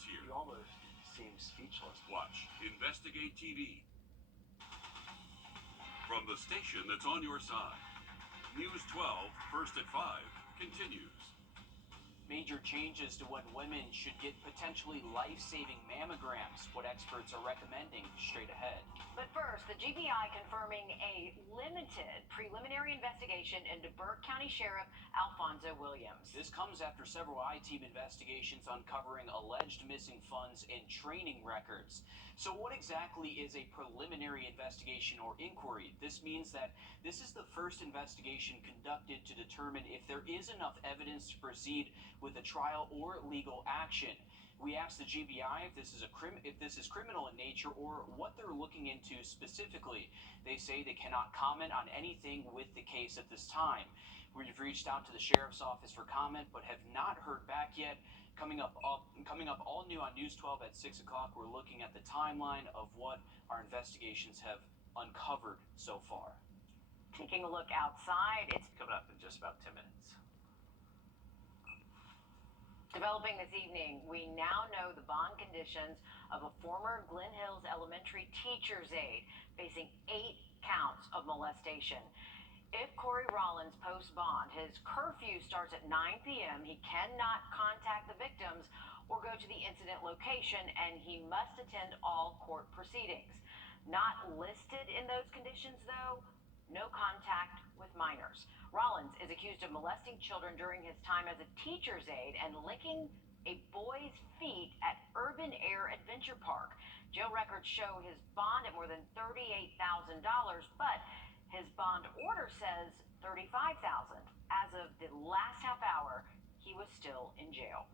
happens here. You almost seem speechless. Watch Investigate TV. From the station that's on your side. News 12, first at 5, continues. Major changes to when women should get potentially life-saving mammograms, what experts are recommending straight ahead. But first, the GBI confirming a limited preliminary investigation into Burke County Sheriff Alfonso Williams. This comes after several I-team investigations uncovering alleged missing funds and training records. So what exactly is a preliminary investigation or inquiry? This means that this is the first investigation conducted to determine if there is enough evidence to proceed with a trial or legal action. We asked the GBI if this is criminal in nature or what they're looking into specifically. They say they cannot comment on anything with the case at this time. We've reached out to the sheriff's office for comment, but have not heard back yet. Coming up all new on News 12 at 6 o'clock, we're looking at the timeline of what our investigations have uncovered so far. Taking a look outside, it's Coming up in just about 10 minutes. developing this evening. We now know the bond conditions of a former Glen Hills Elementary teacher's aide facing 8 counts of molestation. If Corey Rollins posts bond, his curfew starts at 9 p.m. He cannot contact the victims or go to the incident location, and he must attend all court proceedings. Not listed in those conditions, though, no contact with minors. Rollins is accused of molesting children during his time as a teacher's aide and licking a boy's feet at Urban Air Adventure Park. Jail records show his bond at more than $38,000, but his bond order says $35,000. As of the last half hour, he was still in jail.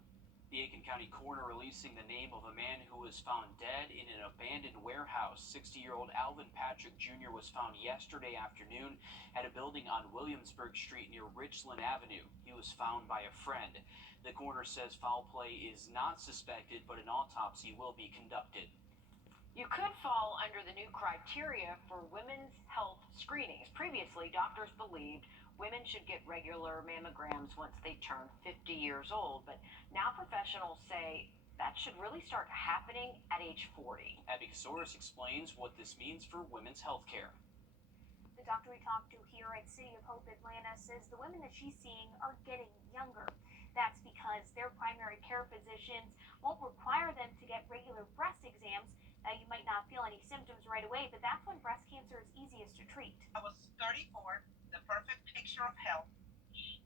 The Aiken County coroner releasing the name of a man who was found dead in an abandoned warehouse. 60-year-old Alvin Patrick Jr. was found yesterday afternoon at a building on Williamsburg Street near Richland Avenue. He was found by a friend. The coroner says foul play is not suspected, but an autopsy will be conducted. You could fall under the new criteria for women's health screenings. Previously, doctors believed women should get regular mammograms once they turn 50 years old, but now professionals say that should really start happening at age 40. Abby Casoris explains what this means for women's health care. The doctor we talked to here at City of Hope Atlanta says the women that she's seeing are getting younger. That's because their primary care physicians won't require them to get regular breast exams. Now, you might not feel any symptoms right away, but that's when breast cancer is easiest to treat. I was 34, the perfect picture of health,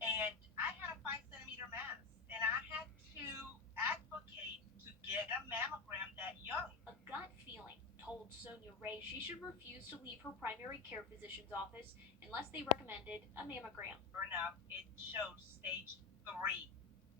and I had a 5-centimeter mass, and I had to advocate to get a mammogram that young. A gut feeling told Sonia Ray she should refuse to leave her primary care physician's office unless they recommended a mammogram. Sure enough, it showed stage 3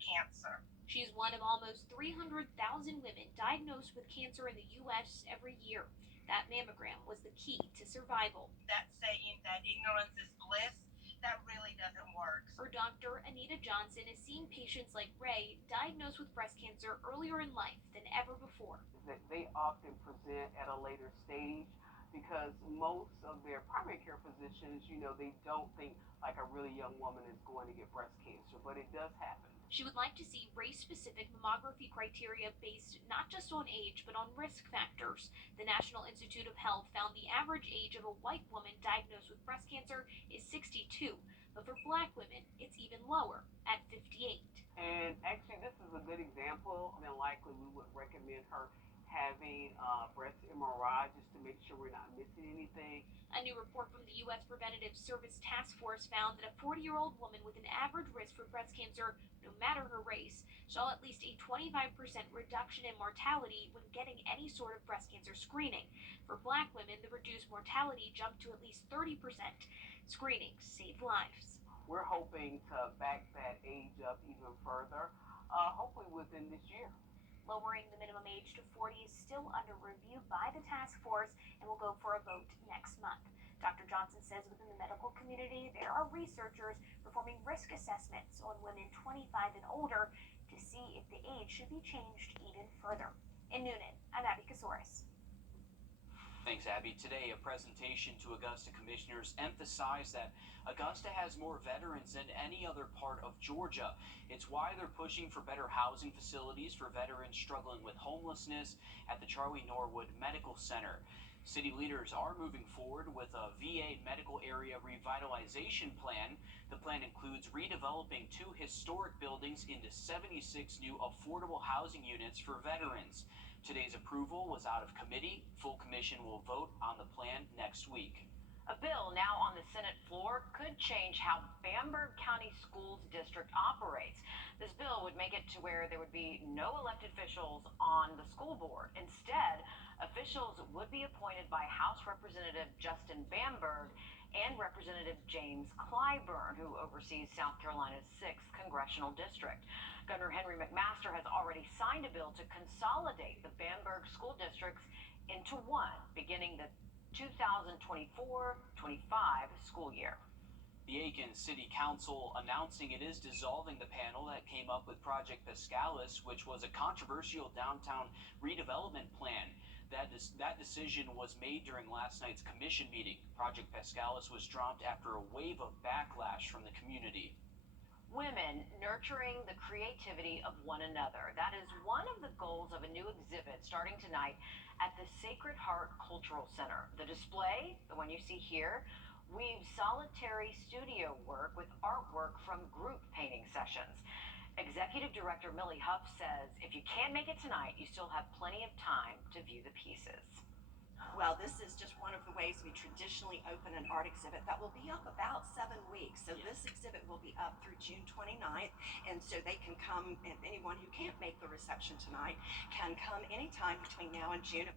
cancer. She's one of almost 300,000 women diagnosed with cancer in the U.S. every year. That mammogram was the key to survival. That saying that ignorance is bliss, that really doesn't work. Her doctor, Anita Johnson, is seeing patients like Ray diagnosed with breast cancer earlier in life than ever before. They often present at a later stage because most of their primary care physicians, they don't think like a really young woman is going to get breast cancer, but it does happen. She would like to see race-specific mammography criteria based not just on age, but on risk factors. The National Institute of Health found the average age of a white woman diagnosed with breast cancer is 62, but for black women, it's even lower at 58. And actually, this is a good example. Then likely we would recommend her having breast MRI just to make sure we're not missing anything. A new report from the U.S. Preventative Service Task Force found that a 40-year-old woman with an average risk for breast cancer, no matter her race, saw at least a 25% reduction in mortality when getting any sort of breast cancer screening. For black women, the reduced mortality jumped to at least 30%. Screenings save lives. We're hoping to back that age up even further, hopefully within this year. Lowering the minimum age to 40 is still under review by the task force and will go for a vote next month. Dr. Johnson says within the medical community, there are researchers performing risk assessments on women 25 and older to see if the age should be changed even further. In Noonan, I'm Abby Casoris. Thanks, Abby. Today, a presentation to Augusta commissioners emphasized that Augusta has more veterans than any other part of Georgia. It's why they're pushing for better housing facilities for veterans struggling with homelessness at the Charlie Norwood Medical Center. City leaders are moving forward with a VA medical area revitalization plan. The plan includes redeveloping 2 historic buildings into 76 new affordable housing units for veterans. Today's approval was out of committee. Full commission will vote on the plan next week. A bill now on the Senate floor could change how Bamberg County Schools District operates. This bill would make it to where there would be no elected officials on the school board. Instead, officials would be appointed by House Representative Justin Bamberg and Representative James Clyburn, who oversees South Carolina's 6th congressional district. Governor Henry McMaster has already signed a bill to consolidate the Bamberg school districts into one, beginning the 2024-25 school year. The Aiken City Council announcing it is dissolving the panel that came up with Project Pascalis, which was a controversial downtown redevelopment plan. That decision was made during last night's commission meeting. Project Pascalis was dropped after a wave of backlash from the community. Women nurturing the creativity of one another. That is one of the goals of a new exhibit starting tonight at the Sacred Heart Cultural Center. The display, the one you see here, weaves solitary studio work with artwork from group painting sessions. Executive Director Millie Huff says if you can't make it tonight, you still have plenty of time to view the pieces. Well, this is just one of the ways we traditionally open an art exhibit that will be up about 7 weeks. So this exhibit will be up through June 29th. And so they can come, and anyone who can't make the reception tonight can come anytime between now and June.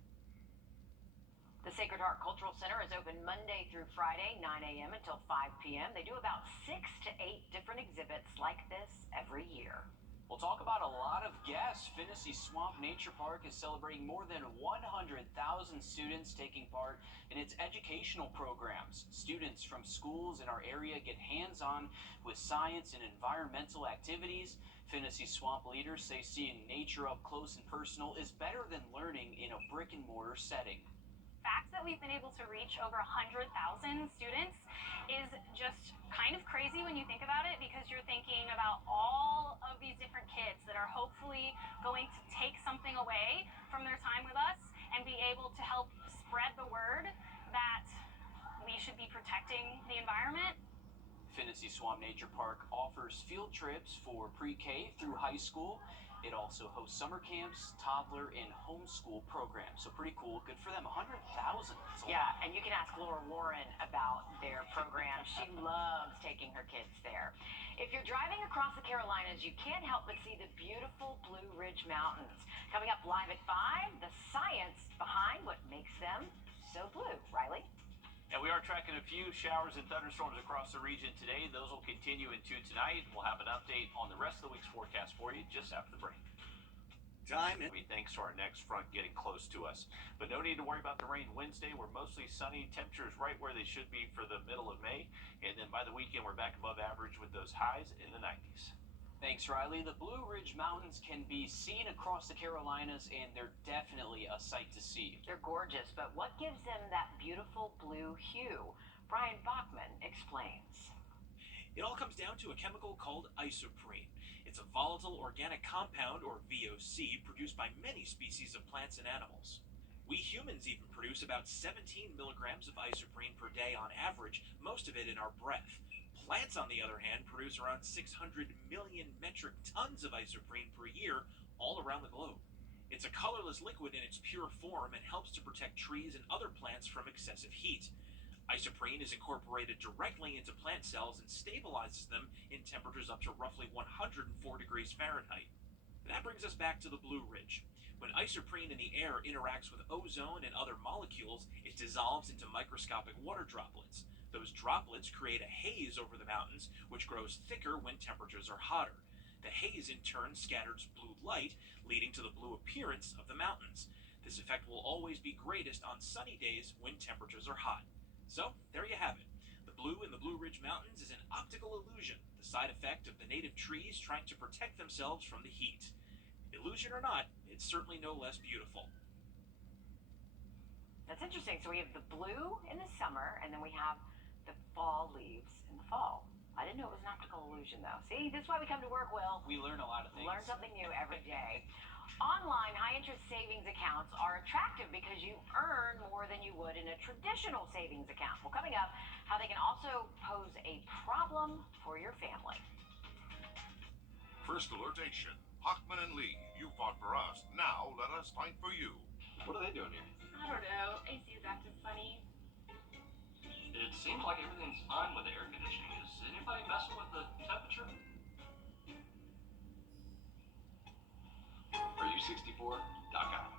The Sacred Heart Cultural Center is open Monday through Friday, 9 a.m. until 5 p.m. They do about 6 to 8 different exhibits like this every year. We'll talk about a lot of guests. Finnissy Swamp Nature Park is celebrating more than 100,000 students taking part in its educational programs. Students from schools in our area get hands-on with science and environmental activities. Finnissy Swamp leaders say seeing nature up close and personal is better than learning in a brick-and-mortar setting. Fact that we've been able to reach over 100,000 students is just kind of crazy when you think about it, because you're thinking about all of these different kids that are hopefully going to take something away from their time with us and be able to help spread the word that we should be protecting the environment. Finnissy Swamp Nature Park offers field trips for pre-K through high school. It also hosts summer camps, toddler, and homeschool programs. So pretty cool. Good for them. 100,000. Yeah, and you can ask Laura Warren about their program. She loves taking her kids there. If you're driving across the Carolinas, you can't help but see the beautiful Blue Ridge Mountains. Coming up live at 5, the science behind what makes them so blue. Riley? And we are tracking a few showers and thunderstorms across the region today. Those will continue into tonight. We'll have an update on the rest of the week's forecast for you just after the break. Thanks to our next front getting close to us. But no need to worry about the rain Wednesday. We're mostly sunny. Temperatures right where they should be for the middle of May. And then by the weekend, we're back above average with those highs in the 90s. Thanks, Riley. The Blue Ridge Mountains can be seen across the Carolinas, and they're definitely a sight to see. They're gorgeous, but what gives them that beautiful blue hue? Brian Bachman explains. It all comes down to a chemical called isoprene. It's a volatile organic compound, or VOC, produced by many species of plants and animals. We humans even produce about 17 milligrams of isoprene per day on average, most of it in our breath. Plants, on the other hand, produce around 600 million metric tons of isoprene per year all around the globe. It's a colorless liquid in its pure form and helps to protect trees and other plants from excessive heat. Isoprene is incorporated directly into plant cells and stabilizes them in temperatures up to roughly 104 degrees Fahrenheit. That brings us back to the Blue Ridge. When isoprene in the air interacts with ozone and other molecules, it dissolves into microscopic water droplets. Those droplets create a haze over the mountains, which grows thicker when temperatures are hotter. The haze in turn scatters blue light, leading to the blue appearance of the mountains. This effect will always be greatest on sunny days when temperatures are hot. So, there you have it. The blue in the Blue Ridge Mountains is an optical illusion, the side effect of the native trees trying to protect themselves from the heat. Illusion or not, it's certainly no less beautiful. That's interesting. So we have the blue in the summer, and then we have the fall leaves in the fall. I didn't know it was an optical illusion, though. See, this is why we come to work, Will. We learn a lot of things. Learn something new every day. Online high-interest savings accounts are attractive because you earn more than you would in a traditional savings account. Well, coming up, how they can also pose a problem for your family. First Alert Nation. Hockman and Lee, you fought for us. Now let us fight for you. What are they doing here? I don't know. AC is acting funny. It seems like everything's fine with the air conditioning. Is anybody messing with the temperature? Are you 64? Doc out.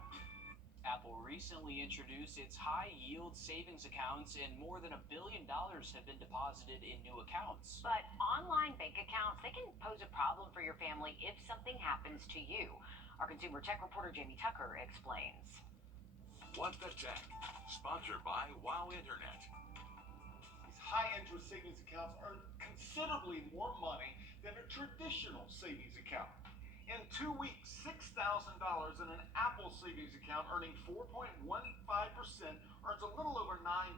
Apple recently introduced its high-yield savings accounts, and more than $1 billion have been deposited in new accounts. But online bank accounts, they can pose a problem for your family if something happens to you. Our consumer tech reporter Jamie Tucker explains. What the Tech, sponsored by Wow Internet. These high-interest savings accounts earn considerably more money than a traditional savings account. In 2 weeks, $6,000 in an Apple savings account earning 4.15% earns a little over $9.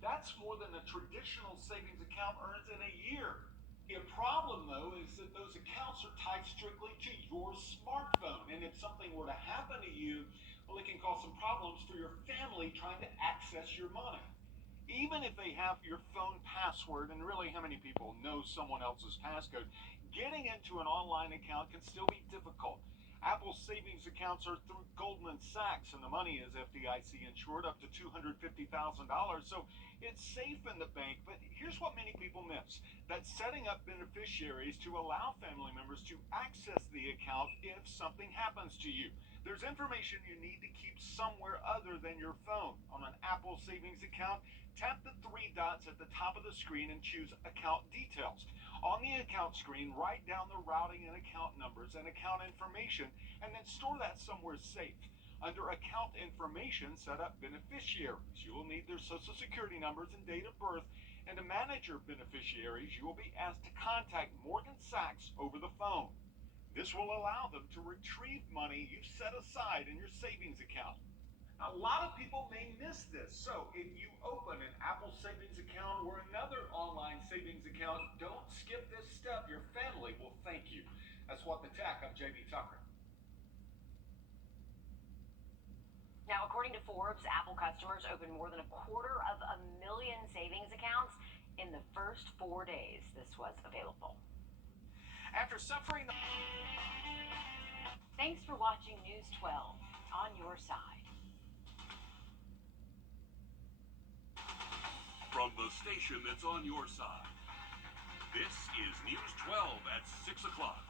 That's more than a traditional savings account earns in a year. The problem, though, is that those accounts are tied strictly to your smartphone. And if something were to happen to you, well, it can cause some problems for your family trying to access your money. Even if they have your phone password, and really how many people know someone else's passcode, getting into an online account can still be difficult. Apple savings accounts are through Goldman Sachs, and the money is FDIC insured up to $250,000, so it's safe in the bank. But here's what many people miss: that setting up beneficiaries to allow family members to access the account if something happens to you. There's information you need to keep somewhere other than your phone. On an Apple savings account, tap the 3 dots at the top of the screen and choose Account Details. On the account screen, write down the routing and account numbers and account information, and then store that somewhere safe. Under Account Information, set up beneficiaries. You will need their social security numbers and date of birth, and to manage your beneficiaries, you will be asked to contact Morgan Sachs over the phone. This will allow them to retrieve money you've set aside in your savings account. Now, a lot of people may miss this, so if you open an Apple savings account or another online savings account, don't skip this step. Your family will thank you. That's What the Tech. I'm Jamie Tucker. Now, according to Forbes, Apple customers opened more than 250,000 savings accounts in the first 4 days this was available. After suffering the... Thanks for watching News 12 on your side. From the station that's on your side, this is News 12 at 6 o'clock.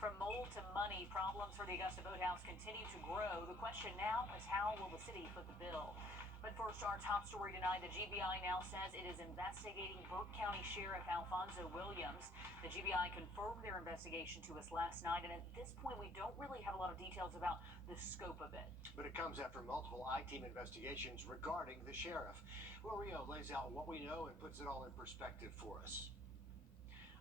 From mold to money, problems for the Augusta Boathouse continue to grow. The question now is, how will the city foot the bill? But first, our top story tonight, the GBI now says it is investigating Burke County Sheriff Alfonso Williams. The GBI confirmed their investigation to us last night, and at this point, we don't really have a lot of details about the scope of it. But it comes after multiple I-team investigations regarding the sheriff. Well, Rio lays out what we know and puts it all in perspective for us.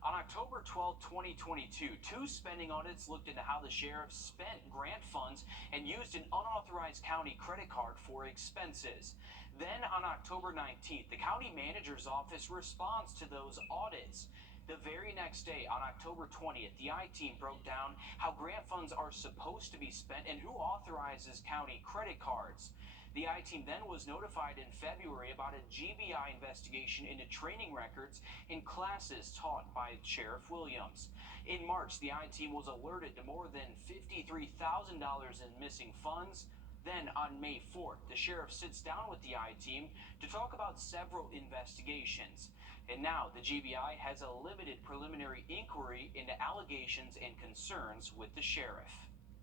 On October 12, 2022, 2 spending audits looked into how the sheriff spent grant funds and used an unauthorized county credit card for expenses. Then on October 19th, the county manager's office responds to those audits. The very next day, on October 20th, the I-team broke down how grant funds are supposed to be spent and who authorizes county credit cards. The I-team then was notified in February about a GBI investigation into training records in classes taught by Sheriff Williams. In March, the I-team was alerted to more than $53,000 in missing funds. Then on May 4th, the sheriff sits down with the I-team to talk about several investigations. And now the GBI has a limited preliminary inquiry into allegations and concerns with the sheriff.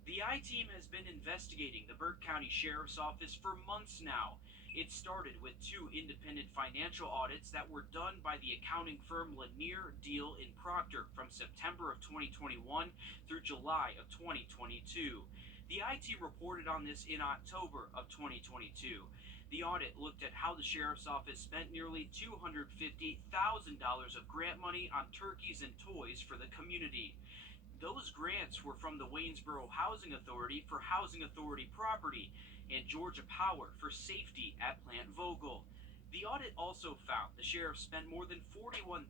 The I-team has been investigating the Burke County Sheriff's Office for months now. It started with 2 independent financial audits that were done by the accounting firm Lanier, Deal & Proctor from September of 2021 through July of 2022. The I-team reported on this in October of 2022. The audit looked at how the Sheriff's Office spent nearly $250,000 of grant money on turkeys and toys for the community. Those grants were from the Waynesboro Housing Authority for housing authority property and Georgia Power for safety at Plant Vogel. The audit also found the sheriff spent more than $41,000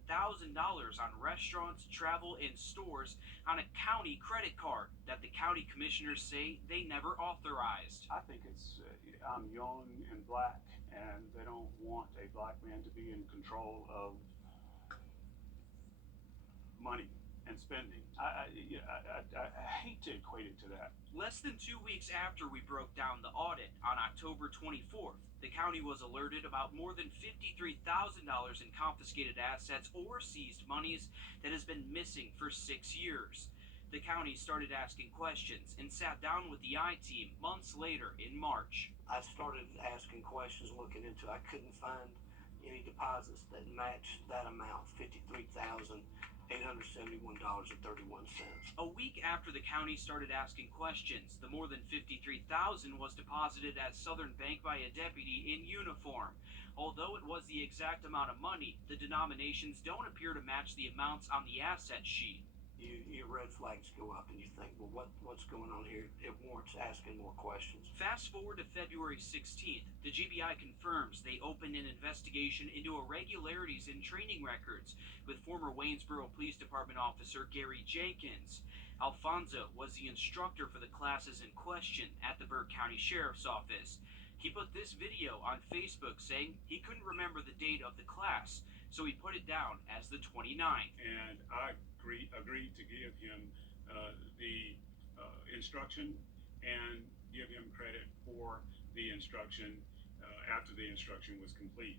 on restaurants, travel, and stores on a county credit card that the county commissioners say they never authorized. I think it's, I'm young and black, and they don't want a black man to be in control of money and spending. I hate to equate it to that. Less than 2 weeks after we broke down the audit, on October 24th, the county was alerted about more than $53,000 in confiscated assets or seized monies that has been missing for 6 years. The county started asking questions and sat down with the I-team months later in March. I started asking questions, looking into it. I couldn't find any deposits that matched that amount, $53,871.31. A week after the county started asking questions, the more than $53,000 was deposited at Southern Bank by a deputy in uniform. Although it was the exact amount of money, the denominations don't appear to match the amounts on the asset sheet. Your red flags go up and you think, well, what's going on here? It warrants asking more questions. Fast forward to February 16th, the GBI confirms they opened an investigation into irregularities in training records with former Waynesboro Police Department officer Gary Jenkins. Alfonso was the instructor for the classes in question at the Burke County Sheriff's Office. He put this video on Facebook saying he couldn't remember the date of the class, so he put it down as the 29th. And I agreed to give him the instruction and give him credit for the instruction after the instruction was complete.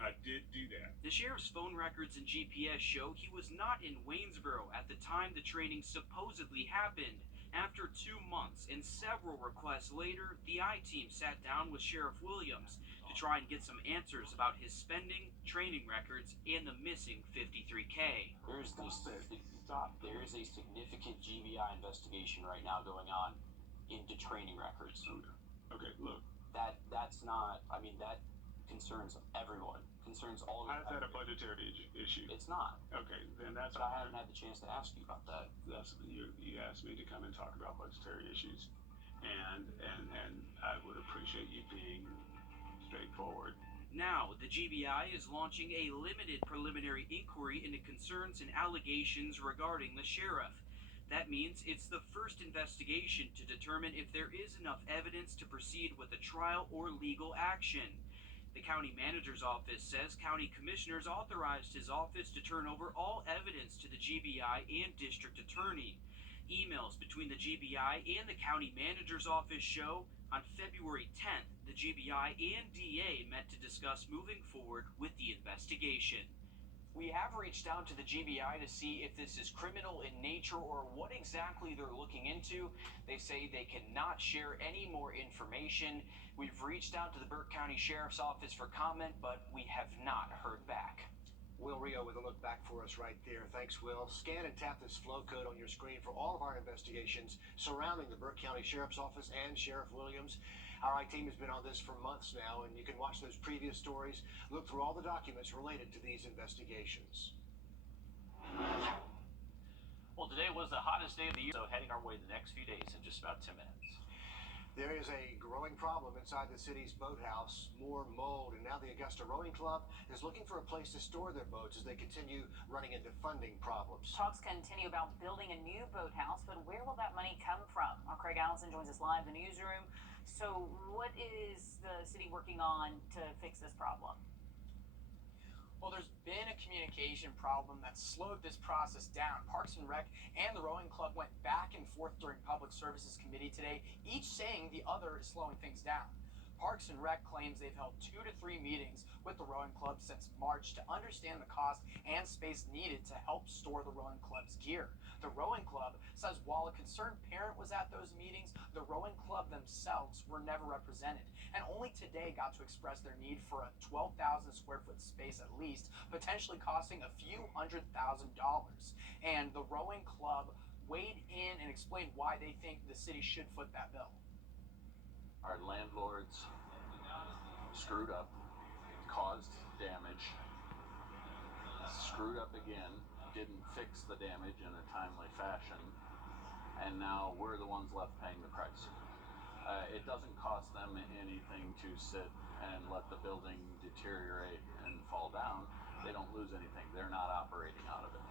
I did do that. The sheriff's phone records and GPS show he was not in Waynesboro at the time the training supposedly happened. After 2 months and several requests later, the I-team sat down with Sheriff Williams to try and get some answers about his spending, training records, and the missing $53K. There is a significant GBI investigation right now going on into training records. Okay, look. That's not, I mean, that concerns everyone. Concerns all How is that a budgetary issue? It's not. Okay, then that's. But I haven't had the chance to ask you about that. You asked me to come and talk about budgetary issues, and I would appreciate you being straightforward. Now, the GBI is launching a limited preliminary inquiry into concerns and allegations regarding the sheriff. That means it's the first investigation to determine if there is enough evidence to proceed with a trial or legal action. The county manager's office says county commissioners authorized his office to turn over all evidence to the GBI and district attorney. Emails between the GBI and the county manager's office show on February 10th, the GBI and DA met to discuss moving forward with the investigation. We have reached out to the GBI to see if this is criminal in nature or what exactly they're looking into. They say they cannot share any more information. We've reached out to the Burke County Sheriff's Office for comment, but we have not heard back. Will Rio with a look back for us right there. Thanks, Will. Scan and tap this flow code on your screen for all of our investigations surrounding the Burke County Sheriff's Office and Sheriff Williams. Our I-team has been on this for months now, and you can watch those previous stories, look through all the documents related to these investigations. Well, today was the hottest day of the year, so heading our way the next few days in just about 10 minutes. There is a growing problem inside the city's boathouse, more mold, and now the Augusta Rowing Club is looking for a place to store their boats as they continue running into funding problems. Talks continue about building a new boathouse, but where will that money come from? Craig Allison joins us live in the newsroom. So what is the city working on to fix this problem? Well, there's been a communication problem that slowed this process down. Parks and Rec and the Rowing Club went back and forth during Public Services Committee today, each saying the other is slowing things down. Parks and Rec claims they've held 2 to 3 meetings with the Rowing Club since March to understand the cost and space needed to help store the Rowing Club's gear. The Rowing Club says while a concerned parent was at those meetings, the Rowing Club themselves were never represented and only today got to express their need for a 12,000 square foot space at least, potentially costing a few $100,000. And the Rowing Club weighed in and explained why they think the city should foot that bill. Our landlords screwed up, caused damage, screwed up again, didn't fix the damage in a timely fashion, and now we're the ones left paying the price. It doesn't cost them anything to sit and let the building deteriorate and fall down. They don't lose anything. They're not operating out of it.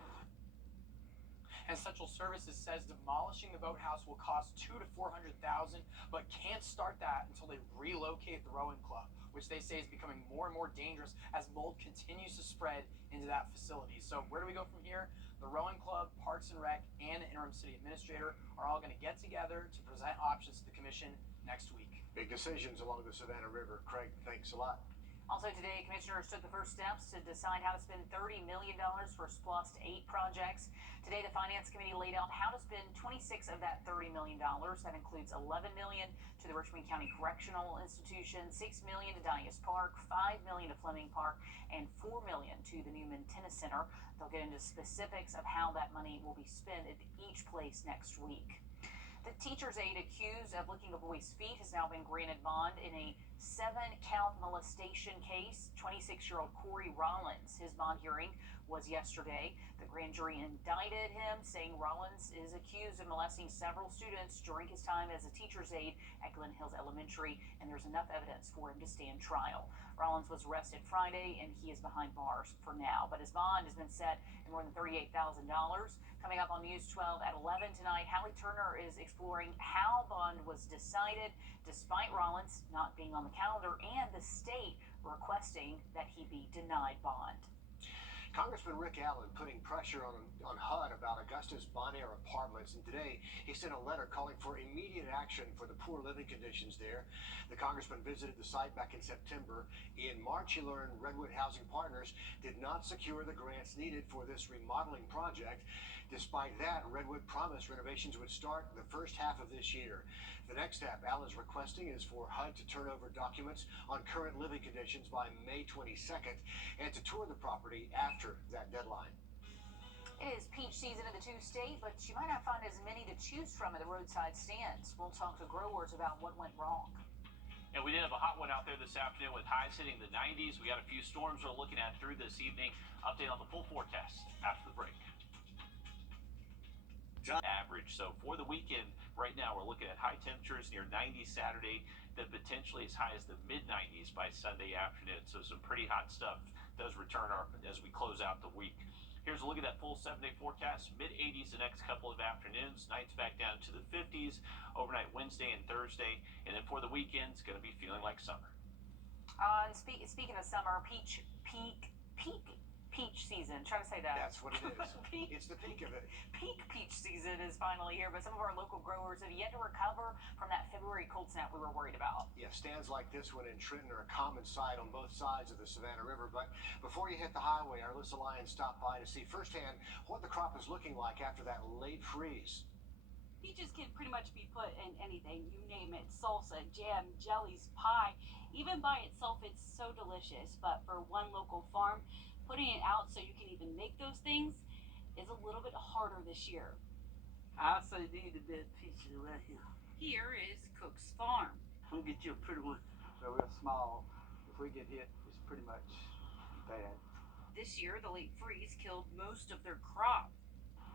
And Central Services says demolishing the boathouse will cost $200,000 to $400,000, but can't start that until they relocate the rowing club, which they say is becoming more and more dangerous as mold continues to spread into that facility. So where do we go from here? The rowing club, Parks and Rec, and the interim city administrator are all going to get together to present options to the commission next week. Big decisions along the Savannah River. Craig, thanks a lot. Also today, commissioners took the first steps to decide how to spend $30 million for SPLOST 8 projects. Today, the Finance Committee laid out how to spend 26 of that $30 million. That includes $11 million to the Richmond County Correctional Institution, $6 million to Dias Park, $5 million to Fleming Park, and $4 million to the Newman Tennis Center. They'll get into specifics of how that money will be spent at each place next week. The teacher's aide accused of licking a boy's feet has now been granted bond in a 7-count molestation case. 26-year-old Corey Rollins, his bond hearing was yesterday. The grand jury indicted him, saying Rollins is accused of molesting several students during his time as a teacher's aide at Glen Hills Elementary, and there's enough evidence for him to stand trial. Rollins was arrested Friday, and he is behind bars for now, but his bond has been set at more than $38,000. Coming up on News 12 at 11 tonight, Hallie Turner is exploring how bond was decided despite Rollins not being on the calendar and the state requesting that he be denied bond. Congressman Rick Allen putting pressure on HUD about Augusta's Bonaire apartments, and today he sent a letter calling for immediate action for the poor living conditions there. The congressman visited the site back in September. In March, he learned Redwood Housing Partners did not secure the grants needed for this remodeling project. Despite that, Redwood promised renovations would start the first half of this year. The next step Allen's requesting is for HUD to turn over documents on current living conditions by May 22nd and to tour the property after that deadline. It is peach season in the two-state, but you might not find as many to choose from at the roadside stands. We'll talk to growers about what went wrong. And we did have a hot one out there this afternoon with highs hitting the 90s. We got a few storms we're looking at through this evening. Update on the full forecast after the break. Average. So for the weekend, right now we're looking at high temperatures near 90 Saturday, then potentially as high as the mid-90s by Sunday afternoon. So some pretty hot stuff does return as we close out the week. Here's a look at that full 7-day forecast. Mid-80s the next couple of afternoons. Nights back down to the 50s. Overnight Wednesday and Thursday. And then for the weekend, it's going to be feeling like summer. Speaking of summer, peach season. Try to say that. That's what it is. It's the peak of it. Peak peach season is finally here, but some of our local growers have yet to recover from that February cold snap we were worried about. Yeah, stands like this one in Trenton are a common sight on both sides of the Savannah River. But before you hit the highway, our Alyssa Lyons stopped by to see firsthand what the crop is looking like after that late freeze. Peaches can pretty much be put in anything, you name it. Salsa, jam, jellies, pie. Even by itself, it's so delicious. But for one local farm, putting it out so you can even make those things is a little bit harder this year. I say these the best peaches right here. Here is Cook's Farm. We'll get you a pretty one. They're real small. If we get hit, it's pretty much bad. This year, the late freeze killed most of their crop.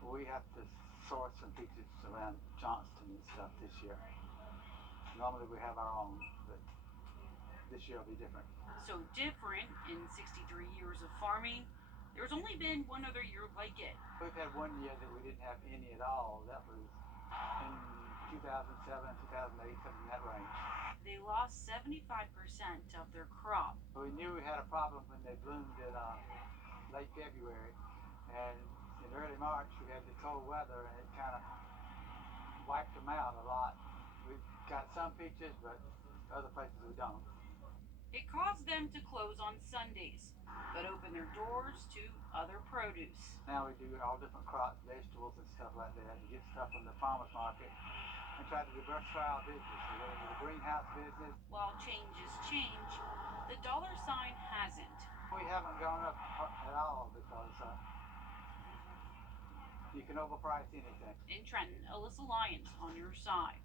We have to source some peaches around Johnston and stuff this year. Normally we have our own, but this year will be different. So different in 63 years of farming. There's only been one other year like it. We've had one year that we didn't have any at all. That was in 2007, 2008, something in that range. They lost 75% of their crop. We knew we had a problem when they bloomed in late February, and in early March we had the cold weather, and it kind of wiped them out a lot. We've got some peaches, but other places we don't. It caused them to close on Sundays, but open their doors to other produce. Now we do all different crops, vegetables and stuff like that, and get stuff from the farmer's market and try to diversify our business. So we're in the greenhouse business. While changes change, the dollar sign hasn't. We haven't gone up at all because you can overprice anything. In Trenton, Alyssa Lyons on your side.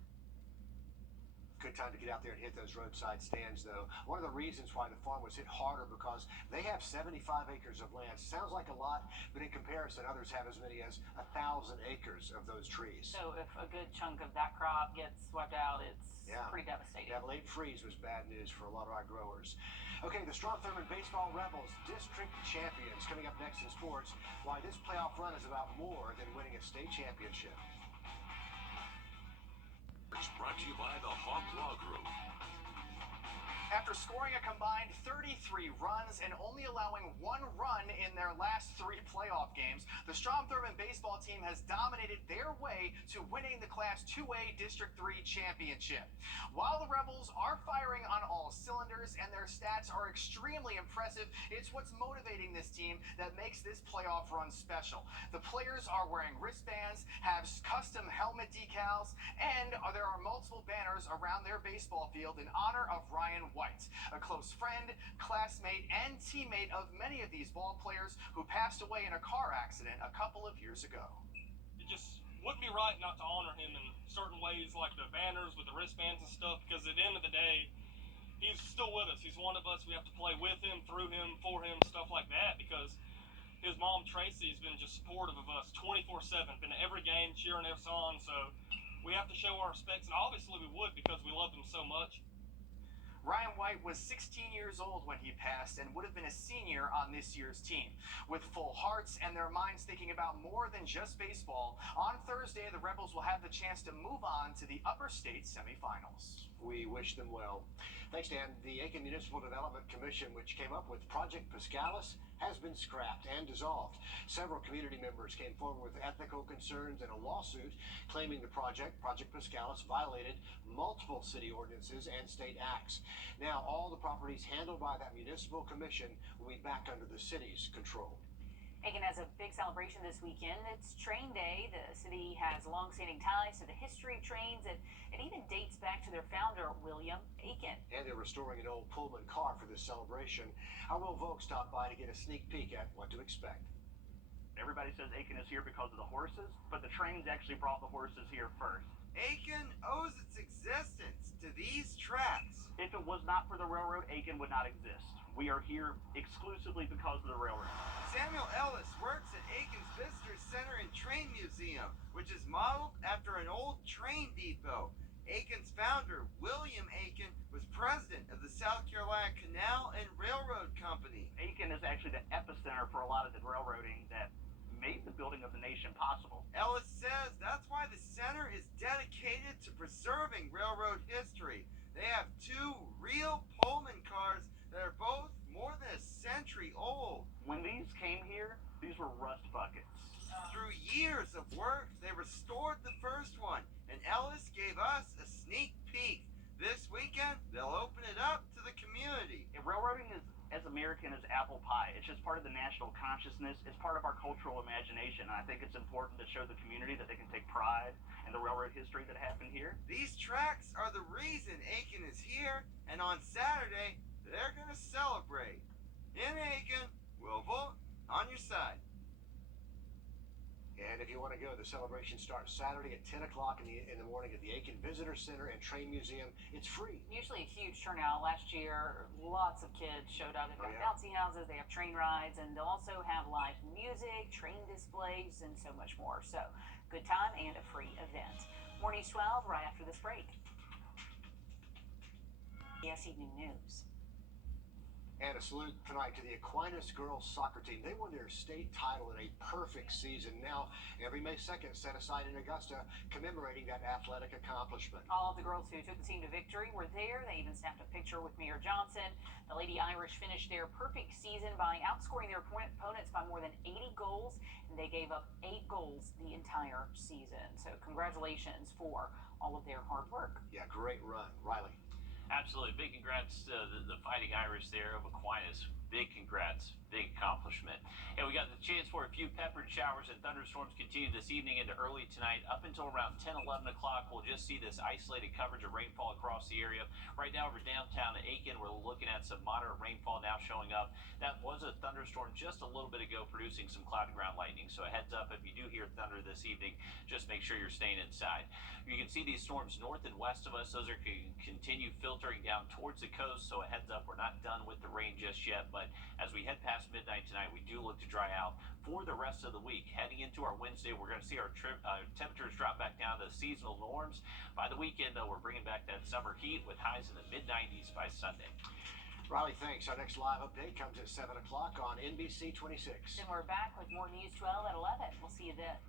Good time to get out there and hit those roadside stands, though. One of the reasons why the farm was hit harder because they have 75 acres of land. Sounds like a lot, but in comparison, others have as many as 1,000 acres of those trees. So if a good chunk of that crop gets swept out, it's pretty devastating. That late freeze was bad news for a lot of our growers. Okay, the Strom Thurmond Baseball Rebels, district champions. Coming up next in sports, why this playoff run is about more than winning a state championship. It's brought to you by the Hawk Law Group. After scoring a combined 33 runs and only allowing 1 run in their last 3 playoff games, the Strom Thurmond baseball team has dominated their way to winning the Class 2A District 3 championship. While the Rebels are firing on all cylinders and their stats are extremely impressive, it's what's motivating this team that makes this playoff run special. The players are wearing wristbands, have custom helmet decals, and there are multiple banners around their baseball field in honor of Ryan White, a close friend, classmate, and teammate of many of these ball players who passed away in a car accident a couple of years ago. It just wouldn't be right not to honor him in certain ways, like the banners with the wristbands and stuff, because at the end of the day, he's still with us. He's one of us. We have to play with him, through him, for him, stuff like that, because his mom, Tracy, has been just supportive of us 24/7, been at every game, cheering us on, so we have to show our respects, and obviously we would because we love him so much. Ryan White was 16 years old when he passed and would have been a senior on this year's team. With full hearts and their minds thinking about more than just baseball, on Thursday the Rebels will have the chance to move on to the upper state semifinals. We wish them well. Thanks, Dan. The Aiken Municipal Development Commission, which came up with Project Piscalis, has been scrapped and dissolved. Several community members came forward with ethical concerns and a lawsuit claiming the Project Piscalis, violated multiple city ordinances and state acts. Now, all the properties handled by that municipal commission will be back under the city's control. Aiken has a big celebration this weekend. It's Train Day. The city has long-standing ties to the history of trains, and it even dates back to their founder, William Aiken. And they're restoring an old Pullman car for this celebration. Our Will Volk stopped by to get a sneak peek at what to expect. Everybody says Aiken is here because of the horses, but the trains actually brought the horses here first. Aiken owes its existence to these tracks. If it was not for the railroad, Aiken would not exist. We are here exclusively because of the railroad. Samuel Ellis works at Aiken's Visitor Center and Train Museum, which is modeled after an old train depot. Aiken's founder, William Aiken, was president of the South Carolina Canal and Railroad Company. Aiken is actually the epicenter for a lot of the railroading that made the building of the nation possible. Ellis says that's why the center is dedicated to preserving railroad history. They have 2 real Pullman cars that are both more than a century old. When these came here, these were rust buckets. Through years of work, they restored the first one, and Ellis gave us a sneak peek. This weekend, they'll open it up to the community. Railroading is as American as apple pie. It's just part of the national consciousness. It's part of our cultural imagination. And I think it's important to show the community that they can take pride in the railroad history that happened here. These tracks are the reason Aiken is here, and on Saturday, they're going to celebrate. In Aiken, Will Volk, on your side. And if you want to go, the celebration starts Saturday at 10 o'clock in the morning at the Aiken Visitor Center and Train Museum. It's free. Usually a huge turnout. Last year, lots of kids showed up. They've got bouncy houses, they have train rides, and they'll also have live music, train displays, and so much more. So, good time and a free event. More News 12 right after this break. Yes, Evening News. And a salute tonight to the Aquinas girls soccer team. They won their state title in a perfect season. Now, every May 2nd, set aside in Augusta, commemorating that athletic accomplishment. All of the girls who took the team to victory were there. They even snapped a picture with Mayor Johnson. The Lady Irish finished their perfect season by outscoring their opponents by more than 80 goals, and they gave up 8 goals the entire season. So congratulations for all of their hard work. Yeah, great run. Riley. Absolutely. Big congrats to the Fighting Irish there of Aquinas. Big congrats. big accomplishment. And we got the chance for a few peppered showers and thunderstorms continue this evening into early tonight. Up until around 10, 11 o'clock, we'll just see this isolated coverage of rainfall across the area. Right now over downtown Aiken, we're looking at some moderate rainfall now showing up. That was a thunderstorm just a little bit ago, producing some cloud ground lightning. So a heads up, if you do hear thunder this evening, just make sure you're staying inside. You can see these storms north and west of us. Those are going to continue filtering down towards the coast. So a heads up, we're not done with the rain just yet. But as we head past midnight tonight, we do look to dry out for the rest of the week. Heading into our Wednesday, we're going to see our temperatures drop back down to seasonal norms. By the weekend, though, we're bringing back that summer heat with highs in the mid-90s by Sunday. Riley, thanks. Our next live update comes at 7 o'clock on NBC 26. Then we're back with more News 12 at 11. We'll see you then.